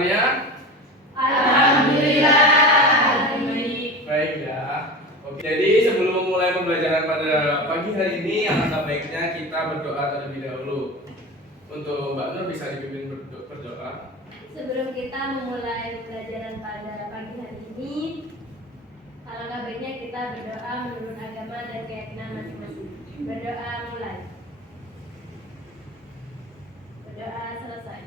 kabarnya? Alhamdulillah. Baik ya. Oke, jadi sebelum memulai pembelajaran pada pagi hari ini, alangkah baiknya kita berdoa terlebih dahulu. Untuk Mbak Nur bisa dipimpin berdoa. Sebelum kita memulai pembelajaran pada pagi hari ini, alangkah baiknya kita berdoa menurut agama dan keyakinan masing-masing. Berdoa mulai. Berdoa selesai.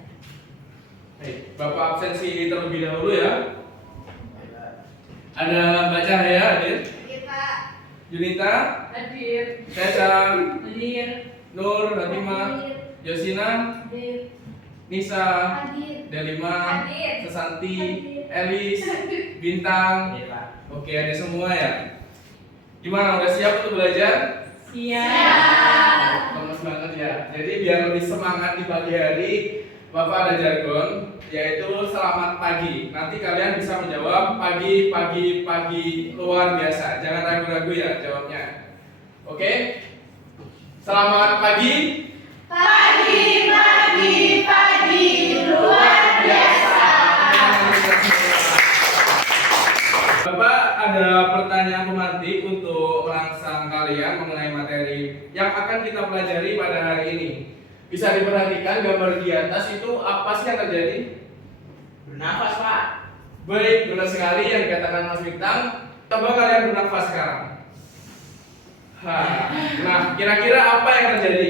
Baik, Bapak absensi terlebih dahulu ya. Ada Mbak Cahaya hadir, Kita Junita, hadir. Cesar, Hadir. Nur, Hatimah, Yosina, Hadir. Nisa, Hadir. Delima, Hadir. Sesanti, Hadir. Elis, Bintang. Oke, ada semua ya. Gimana, udah siap untuk belajar? Siap. Lemes banget ya. Jadi biar lebih semangat di pagi hari, Bapak ada jargon, yaitu selamat pagi. Nanti kalian bisa menjawab pagi, pagi, pagi luar biasa. Jangan ragu-ragu ya jawabnya. Oke? Selamat pagi. Pagi, pagi, pagi luar biasa. Bapak ada pertanyaan pemantik untuk merangsang kalian mengenai materi yang akan kita pelajari pada hari ini. Bisa diperhatikan gambar di atas itu apa sih yang terjadi? Bernafas, Pak. Baik, benar sekali yang dikatakan Mas Bintang. Coba kalian bernafas sekarang. Nah, kira-kira apa yang terjadi?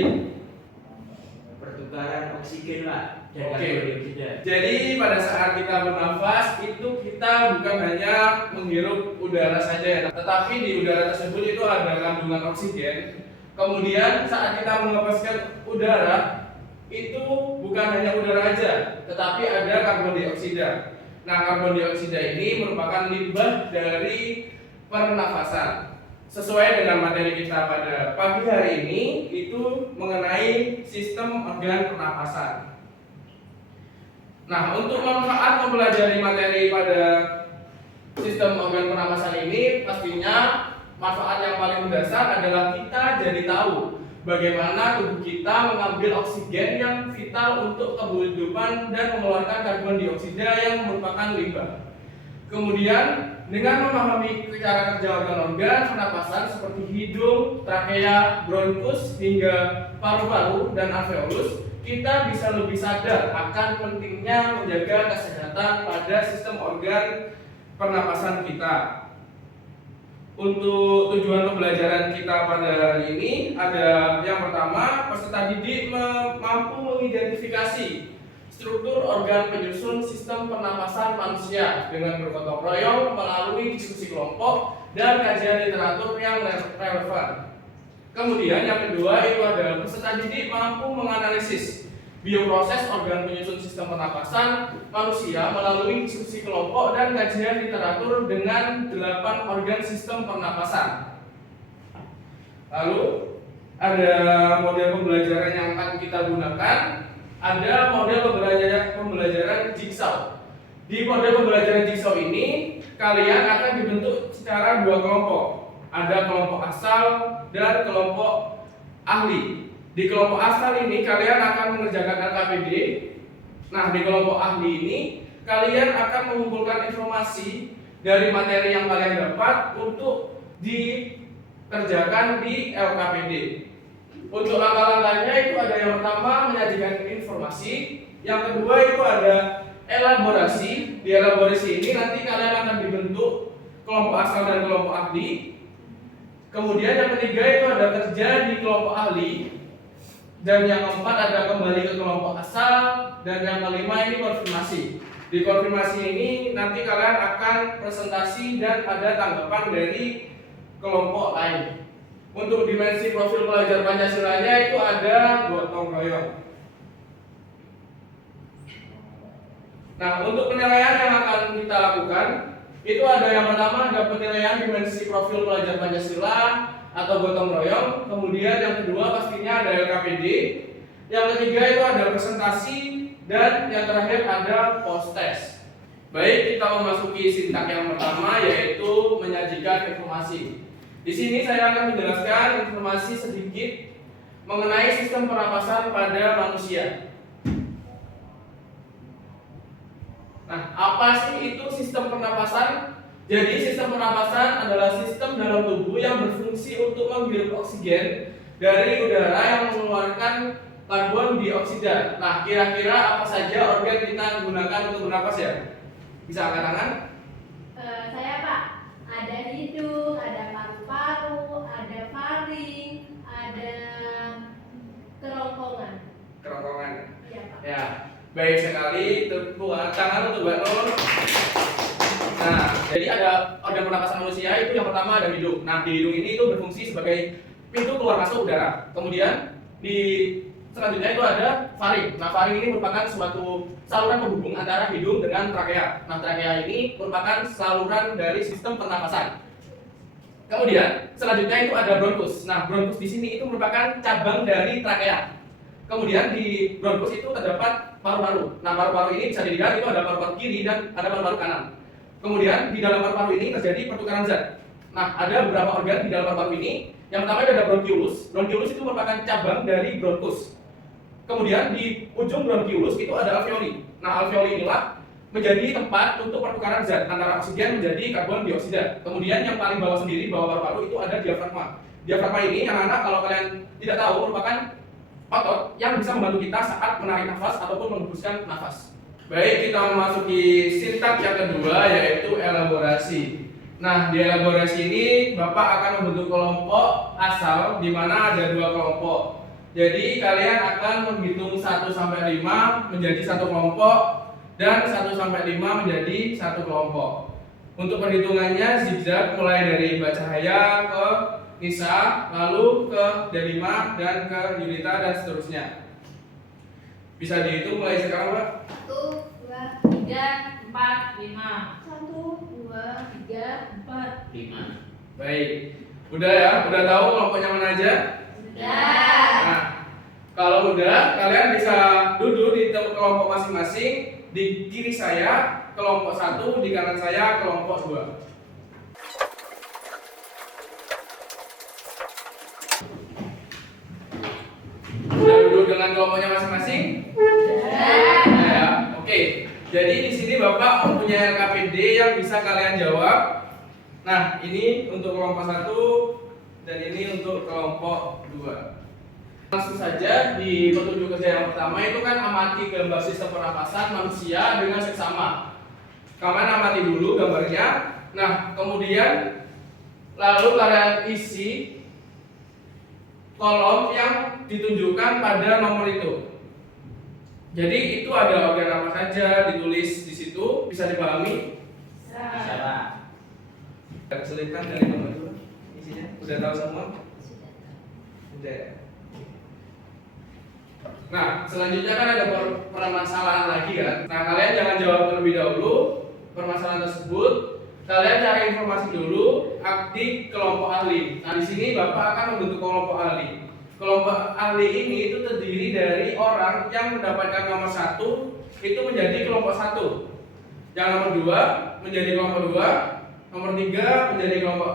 Pertukaran oksigen, Pak. Dan Oke. karbon dioksida. Jadi pada saat kita bernafas itu kita bukan hanya menghirup udara saja, tetapi di udara tersebut itu ada kandungan oksigen. Kemudian saat kita menghembuskan udara itu bukan hanya udara aja, tetapi ada karbon dioksida. Nah, karbon dioksida ini merupakan limbah dari pernafasan. Sesuai dengan materi kita pada pagi hari ini itu mengenai sistem organ pernapasan. Nah, untuk manfaat mempelajari materi pada sistem organ pernapasan ini, pastinya manfaat yang paling mendasar adalah kita jadi tahu bagaimana tubuh kita mengambil oksigen yang vital untuk kehidupan dan mengeluarkan karbon dioksida yang merupakan limbah. Kemudian, dengan memahami cara kerja organ-organ pernapasan seperti hidung, trakea, bronkus, hingga paru-paru dan alveolus, kita bisa lebih sadar akan pentingnya menjaga kesehatan pada sistem organ pernapasan kita. Untuk tujuan pembelajaran kita pada hari ini ada yang pertama, peserta didik mampu mengidentifikasi struktur organ penyusun sistem pernapasan manusia dengan bergotong royong melalui diskusi kelompok dan kajian literatur yang relevan. Kemudian yang kedua itu ada peserta didik mampu menganalisis bioproses organ penyusun sistem pernapasan manusia melalui diskusi kelompok dan kajian literatur dengan 8 organ sistem pernapasan. Lalu ada model pembelajaran yang akan kita gunakan. Ada model pembelajaran jigsaw. Di model pembelajaran jigsaw ini kalian akan dibentuk secara 2 kelompok. Ada kelompok asal dan kelompok ahli. Di kelompok asal ini kalian akan mengerjakan LKPD. Nah, di kelompok ahli ini kalian akan mengumpulkan informasi dari materi yang kalian dapat untuk dikerjakan di LKPD. Untuk langkah-langkahnya itu ada yang pertama menyajikan informasi, yang kedua itu ada elaborasi. Di elaborasi ini nanti kalian akan dibentuk kelompok asal dan kelompok ahli. Kemudian yang ketiga itu ada kerja di kelompok ahli. Dan yang keempat ada kembali ke kelompok asal. Dan yang kelima ini konfirmasi. Di konfirmasi ini nanti kalian akan presentasi dan ada tanggapan dari kelompok lain. Untuk dimensi profil pelajar Pancasilanya itu ada gotong royong. Nah, untuk penilaian yang akan kita lakukan itu ada yang pertama ada penilaian dimensi profil pelajar Pancasila atau gotong royong. Kemudian yang kedua pastinya ada LKPD. Yang ketiga itu ada presentasi dan yang terakhir ada post test. Baik, kita memasuki sintak yang pertama yaitu menyajikan informasi. Di sini saya akan menjelaskan informasi sedikit mengenai sistem pernapasan pada manusia. Nah, apa sih itu sistem pernapasan? Jadi sistem pernapasan adalah sistem dalam tubuh yang berfungsi untuk menghirup oksigen dari udara yang mengeluarkan karbon dioksida. Nah, kira-kira apa saja organ kita gunakan untuk bernapas ya? Bisa angkat tangan? Saya Pak, ada hidung, ada paru-paru, ada faring, ada kerongkongan. Kerongkongan. Iya Pak. Ya, baik sekali. Tepuk tangan untuk Mbak Nur. Nah, jadi ada organ pernapasan manusia itu yang pertama ada hidung. Nah, di hidung ini itu berfungsi sebagai pintu keluar masuk udara. Kemudian di selanjutnya itu ada faring. Nah, faring ini merupakan suatu saluran penghubung antara hidung dengan trakea. Nah, trakea ini merupakan saluran dari sistem pernapasan. Kemudian selanjutnya itu ada bronkus. Nah, bronkus di sini itu merupakan cabang dari trakea. Kemudian di bronkus itu terdapat paru-paru. Nah, paru-paru ini bisa dilihat itu ada paru-paru kiri dan ada paru-paru kanan. Kemudian di dalam paru-paru ini terjadi pertukaran zat. Nah, ada beberapa organ di dalam paru-paru ini. Yang pertama itu ada bronkiolus. Bronkiolus itu merupakan cabang dari bronkus. Kemudian di ujung bronkiolus itu ada alveoli. Nah, alveoli inilah menjadi tempat untuk pertukaran zat antara oksigen menjadi karbon dioksida. Kemudian yang paling bawah sendiri, bawah paru-paru itu ada diafragma. Diafragma ini anak-anak kalau kalian tidak tahu merupakan otot yang bisa membantu kita saat menarik nafas ataupun menghembuskan nafas. Baik, kita memasuki sintak yang kedua yaitu elaborasi. Nah, di elaborasi ini Bapak akan membentuk kelompok asal di mana ada dua kelompok. Jadi kalian akan menghitung 1 sampai 5 menjadi satu kelompok dan 1 sampai 5 menjadi satu kelompok. Untuk perhitungannya zigzag mulai dari Mbak Cahaya ke Nisa, lalu ke Delima dan ke Yunita dan seterusnya. Bisa dihitung mulai sekarang, Mbak? 1, 2, 3, 4, 5. 1, 2, 3, 4. 5. Baik. Udah ya? Udah tahu kelompoknya mana aja? Sudah. Nah, kalau udah, kalian bisa duduk di kelompok masing-masing. Di kiri saya kelompok 1, di kanan saya kelompok 2. Sudah duduk dengan kelompoknya masing-masing? Ya, oke. Jadi di sini Bapak mempunyai LKPD yang bisa kalian jawab. Nah, ini untuk kelompok 1 dan ini untuk kelompok 2. Langsung saja di petunjuk kerja yang pertama itu kan amati gambar sistem pernapasan manusia dengan seksama. Kalian amati dulu gambarnya. Nah, kemudian lalu kalian isi kolom yang ditunjukkan pada nomor itu. Jadi itu ada organ apa saja ditulis di situ, bisa dipahami? Bisa, Pak. Ada kesulitan dari nomor itu isinya? Udah tahu semua? Sudah. Nah, selanjutnya kan ada permasalahan lagi kan. Nah, kalian jangan jawab terlebih dahulu permasalahan tersebut. Kalian cari informasi dulu di kelompok ahli. Nah, di sini Bapak akan membentuk kelompok ahli. Kelompok ahli ini itu terdiri dari orang yang mendapatkan nomor 1 itu menjadi kelompok 1. Yang nomor 2 menjadi kelompok 2, nomor 3 menjadi kelompok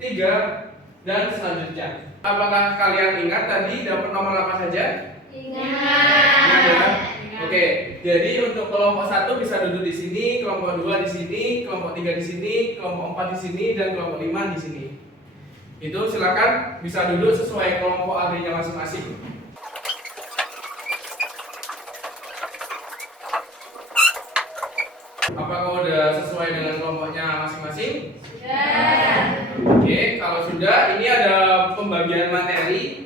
3 dan selanjutnya. Apakah kalian ingat tadi dapat nomor apa saja? Ingat ya? Oke, jadi untuk kelompok 1 bisa duduk di sini, kelompok 2 di sini, kelompok 3 di sini, kelompok 4 di sini, dan kelompok 5 di sini. Itu silakan bisa duduk sesuai kelompok ahlinya masing-masing. Apakah udah sesuai dengan kelompoknya masing-masing? Sudah. Oke, kalau sudah, ini ada pembagian materi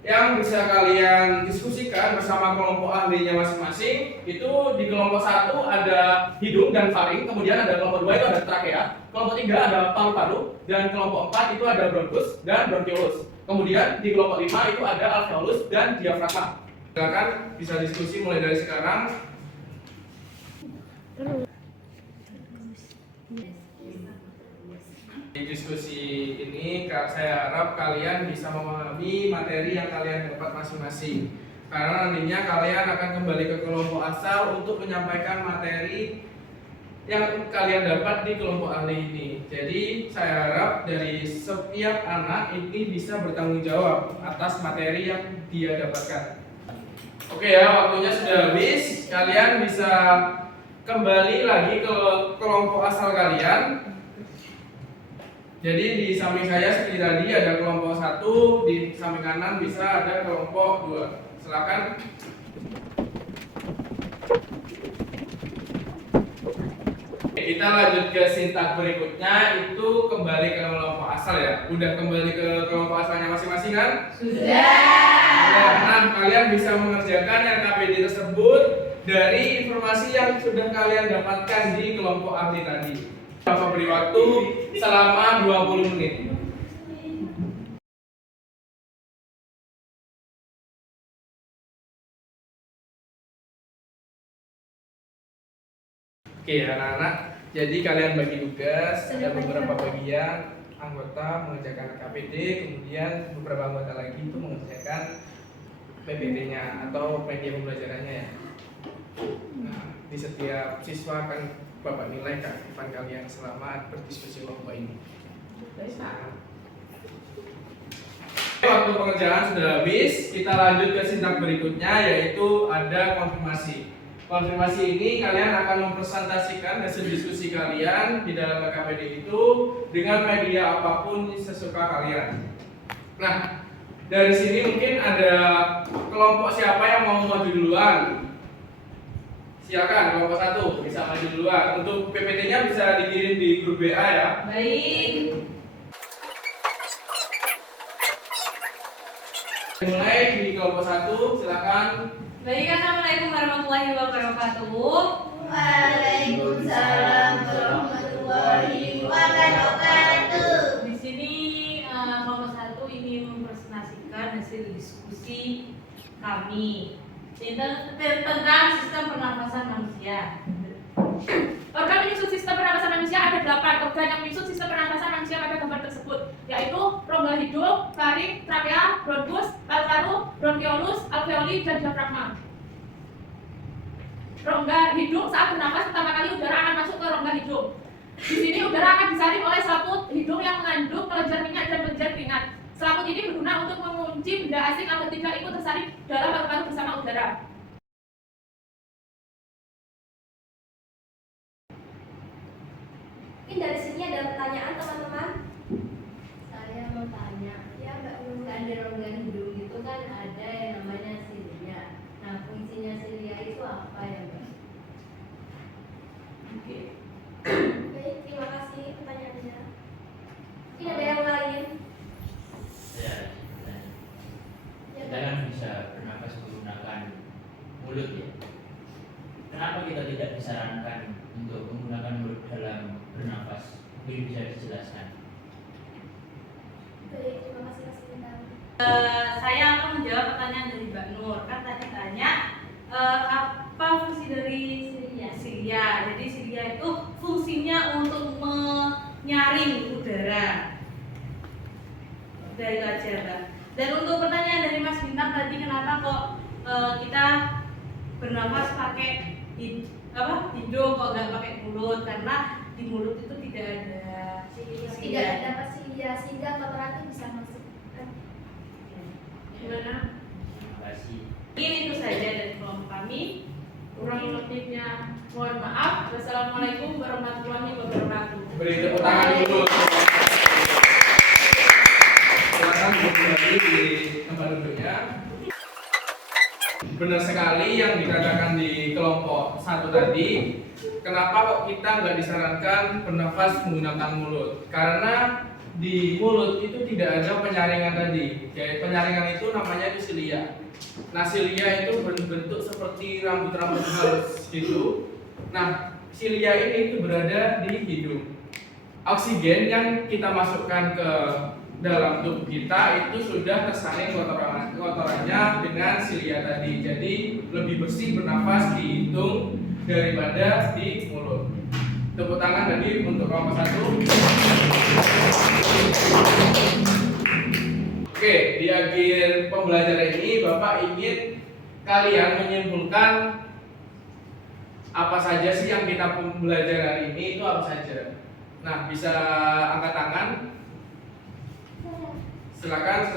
yang bisa kalian diskusikan bersama kelompok ahlinya masing-masing. Itu di kelompok 1 ada hidung dan faring, kemudian ada kelompok 2 itu ada trakea, kelompok 3 ada paru-paru, dan kelompok 4 itu ada bronkus dan bronkiolus. Kemudian di kelompok 5 itu ada alveolus dan diafragma. Silakan bisa diskusi mulai dari sekarang. Di diskusi ini saya harap kalian bisa memahami materi yang kalian dapat masing-masing. Karena nantinya kalian akan kembali ke kelompok asal untuk menyampaikan materi yang kalian dapat di kelompok ahli ini. Jadi saya harap dari setiap anak ini bisa bertanggung jawab atas materi yang dia dapatkan. Oke ya, waktunya sudah habis. Kalian bisa kembali lagi ke kelompok asal kalian. Jadi di samping saya seperti tadi ada kelompok 1, di samping kanan bisa ada kelompok 2. Silakan. Kita lanjut ke sintak berikutnya, itu kembali ke kelompok asal ya. Udah kembali ke kelompok asalnya masing-masing kan? Sudah. Nah, kalian bisa mengerjakan RKPD tersebut dari informasi yang sudah kalian dapatkan di kelompok ahli tadi. Bapak beri waktu selama 20 menit. Oke anak-anak, jadi kalian bagi tugas, ada beberapa bagian anggota mengerjakan KPD, kemudian beberapa anggota lagi itu mengerjakan PPT-nya atau media pembelajarannya ya. Nah, di setiap siswa akan Bapak nilai keaktifan kalian selama berdiskusi kelompok ini. Waktu pengerjaan sudah habis, kita lanjut ke sintak berikutnya yaitu ada konfirmasi. Konfirmasi ini kalian akan mempresentasikan hasil diskusi kalian di dalam KPD itu dengan media apapun sesuka kalian. Nah, dari sini mungkin ada kelompok siapa yang mau maju duluan? Silakan kelompok 1 bisa maju duluan. Untuk PPT-nya bisa dikirim di grup WA ya. Baik. Mulai di kelompok 1, silakan. Baik, assalamualaikum warahmatullahi wabarakatuh. Waalaikumsalam warahmatullahi wabarakatuh. Di sini kelompok 1 ingin mempresentasikan hasil diskusi kami tentang sistem pernafasan manusia. Organ menyusun sistem pernafasan manusia ada 8 organ yang menyusun sistem pernafasan manusia pada gambar tersebut, yaitu rongga hidung, faring, trakea, bronkus, paru-paru, bronkiolus, alveoli, dan diafragma. Rongga hidung saat bernafas pertama kali udara akan masuk ke rongga hidung. Di sini udara akan disaring oleh selaput hidung yang mengandung kelenjar minyak dan kelenjar keringat. Selaput ini berguna untuk mengunci benda asing agar tidak ikut tersaring dalam paru-paru bersama udara. Mungkin dari sini ada pertanyaan teman-teman. Saya mau tanya, Ya Mbak Nurul. kan di rongga hidung itu kan ada yang namanya silia. Nah, fungsinya silia itu apa ya, Mbak? Baik, terima kasih pertanyaannya. Mungkin ada yang lain? Ya, Ya, kita kan bisa bernafas menggunakan mulut ya. Kenapa kita tidak disarankan untuk menggunakan mulut dalam bernafas? Mungkin bisa dijelaskan. Baik, terima kasih Mas Bintang. Saya akan menjawab pertanyaan dari Mbak Nur. Kan tadi tanya apa fungsi dari silia. Jadi silia itu fungsinya untuk menyaring udara. Dari aja, Mbak. Dan untuk pertanyaan dari Mas Bintang tadi, kenapa kok kita bernafas pakai hidung kok nggak pakai mulut? Karena di mulut itu tidak ada Tidak ada pasilia sehingga kotoran itu bisa masuk. Gimana? Terima kasih. Ini itu saja dari kelompok kami. Kurang lebihnya mohon maaf. Wassalamualaikum warahmatullahi wabarakatuh. Beri tepuk tangan dulu. Silakan kembali di tempat duduknya. Benar sekali yang dikatakan di kelompok 1 tadi. Kenapa kok kita nggak disarankan bernafas menggunakan mulut? Karena di mulut itu tidak ada penyaringan tadi. Jadi penyaringan itu namanya itu silia. Nah, silia itu berbentuk seperti rambut-rambut halus gitu. Nah, silia ini itu berada di hidung. Oksigen yang kita masukkan ke dalam tubuh kita itu sudah tersaring kotorannya dengan silia tadi. Jadi lebih bersih bernafas di hidung daripada di mulut. Tepuk tangan tadi untuk kelompok 1. Oke, di akhir pembelajaran ini Bapak ingin kalian menyimpulkan apa saja sih yang kita belajar hari ini itu apa saja. Nah, bisa angkat tangan. Silakan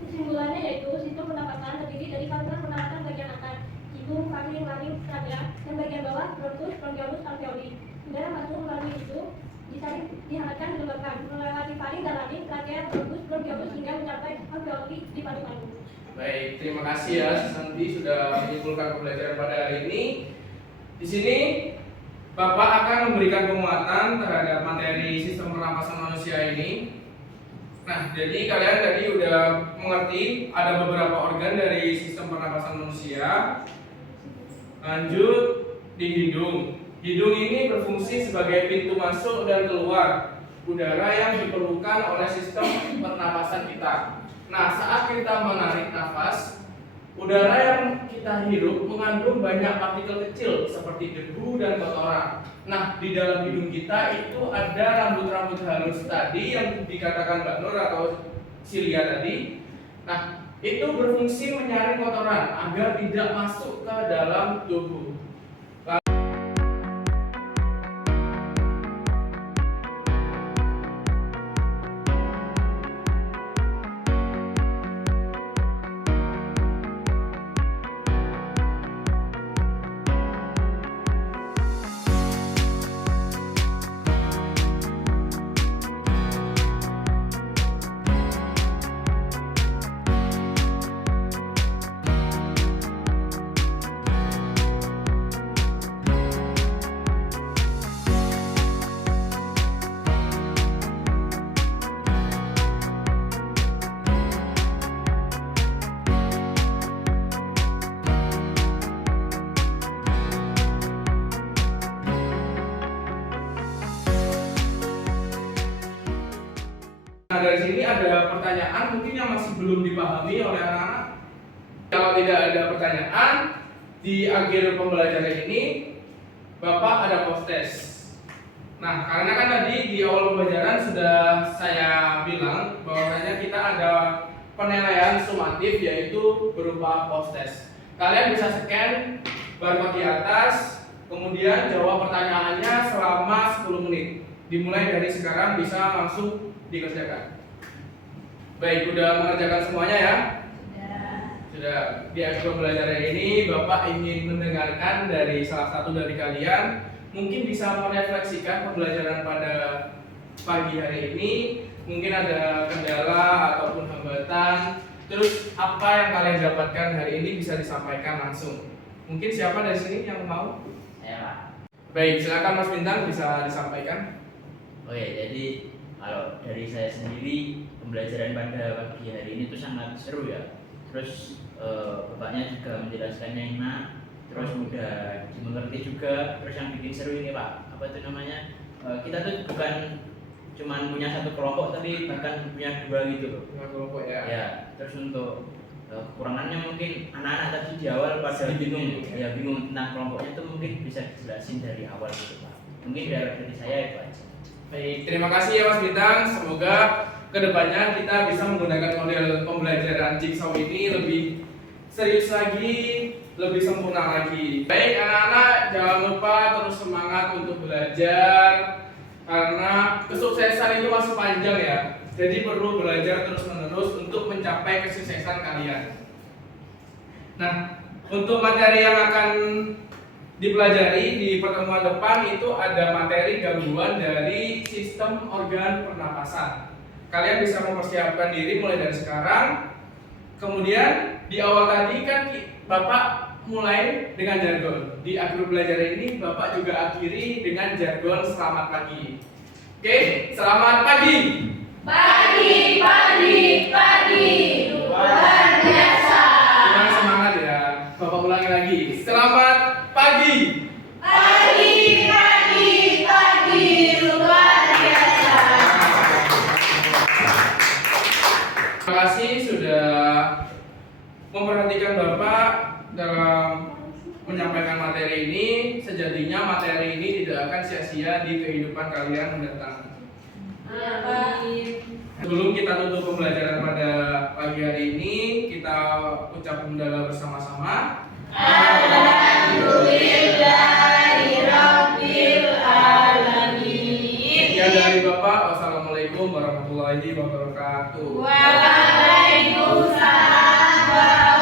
Kesimpulannya yaitu sistem pernapasan terdiri dari saluran pernapasan bagian atas, hidung, hidung, faring, laring, trabea, dan bagian bawah bronkus, bronkiolus, alveoli. Udara masuk melalui hidung, disaring, dihangatkan, dilembabkan, melewati faring dan laring, trabea, bronkus, bronkiolus hingga mencapai alveoli di paru-paru. Baik, terima kasih ya Santi sudah menyimpulkan pembelajaran pada hari ini. Di sini Bapak akan memberikan penguatan terhadap materi sistem pernapasan manusia ini. Nah, jadi kalian tadi udah mengerti ada beberapa organ dari sistem pernapasan manusia. Lanjut di hidung. Hidung ini berfungsi sebagai pintu masuk dan keluar udara yang diperlukan oleh sistem pernapasan kita. Nah, saat kita menarik nafas, udara yang kita hirup mengandung banyak partikel kecil seperti debu dan kotoran. Nah, di dalam hidung kita itu ada rambut-rambut halus tadi yang dikatakan Mbak Nur atau silia tadi. Nah, itu berfungsi menyaring kotoran agar tidak masuk ke dalam tubuh. Nah, dari sini ada pertanyaan mungkin yang masih belum dipahami oleh anak-anak. Kalau tidak ada pertanyaan, di akhir pembelajaran ini Bapak ada post test. Nah, karena kan tadi di awal pembelajaran sudah saya bilang bahwasanya kita ada penilaian sumatif yaitu berupa post test. Kalian bisa scan barcode di atas, kemudian jawab pertanyaannya selama 10 menit. Dimulai dari sekarang bisa langsung dikerjakan. Baik, udah mengerjakan semuanya ya? Sudah. Di akhir pembelajaran ini Bapak ingin mendengarkan dari salah satu dari kalian, mungkin bisa merefleksikan pembelajaran pada pagi hari ini. Mungkin ada kendala ataupun hambatan. Terus apa yang kalian dapatkan hari ini bisa disampaikan langsung. Mungkin siapa dari sini yang mau? Saya. Baik, silakan Mas Bintang bisa disampaikan. Oke, jadi kalau dari saya sendiri pembelajaran pada pagi hari ini tuh sangat seru ya. Terus bapaknya juga menjelaskannya enak, terus mudah dimengerti juga. Terus yang bikin seru ini Pak, apa itu namanya? Kita tuh bukan cuman punya satu kelompok tapi bahkan punya dua gitu loh. Dua kelompok ya. Ya, terus untuk kekurangannya mungkin anak-anak tadi di awal pada bingung, ya bingung tentang kelompoknya tuh mungkin bisa dijelasin dari awal gitu Pak. Mungkin dari saya itu aja. Baik, terima kasih ya Mas Bintang. Semoga kedepannya kita bisa menggunakan model pembelajaran Jigsaw ini lebih serius lagi, lebih sempurna lagi. Baik anak-anak, jangan lupa terus semangat untuk belajar karena kesuksesan itu masih panjang ya. Jadi perlu belajar terus-menerus untuk mencapai kesuksesan kalian. Nah, untuk materi yang akan dipelajari di pertemuan depan itu ada materi gangguan dari sistem organ pernapasan. Kalian bisa mempersiapkan diri mulai dari sekarang. Kemudian di awal tadi kan Bapak mulai dengan jargon. Di akhir pembelajaran ini Bapak juga akhiri dengan jargon selamat pagi. Oke, selamat pagi. Pagi, pagi, pagi, luar biasa. Kurang semangat ya. Bapak ulangi lagi. Selamat pagi. Pagi, pagi, pagi, luar biasa. Terima kasih sudah memperhatikan Bapak dalam menyampaikan materi ini. Sejatinya materi ini tidak akan sia-sia di kehidupan kalian mendatang. Sebelum kita tutup pembelajaran pada pagi hari ini, kita ucap hamdalah bersama-sama. Alhamdulillahirabbil alamin. Sekian dari Bapak. Wassalamualaikum warahmatullahi wabarakatuh. Waalaikumsalam.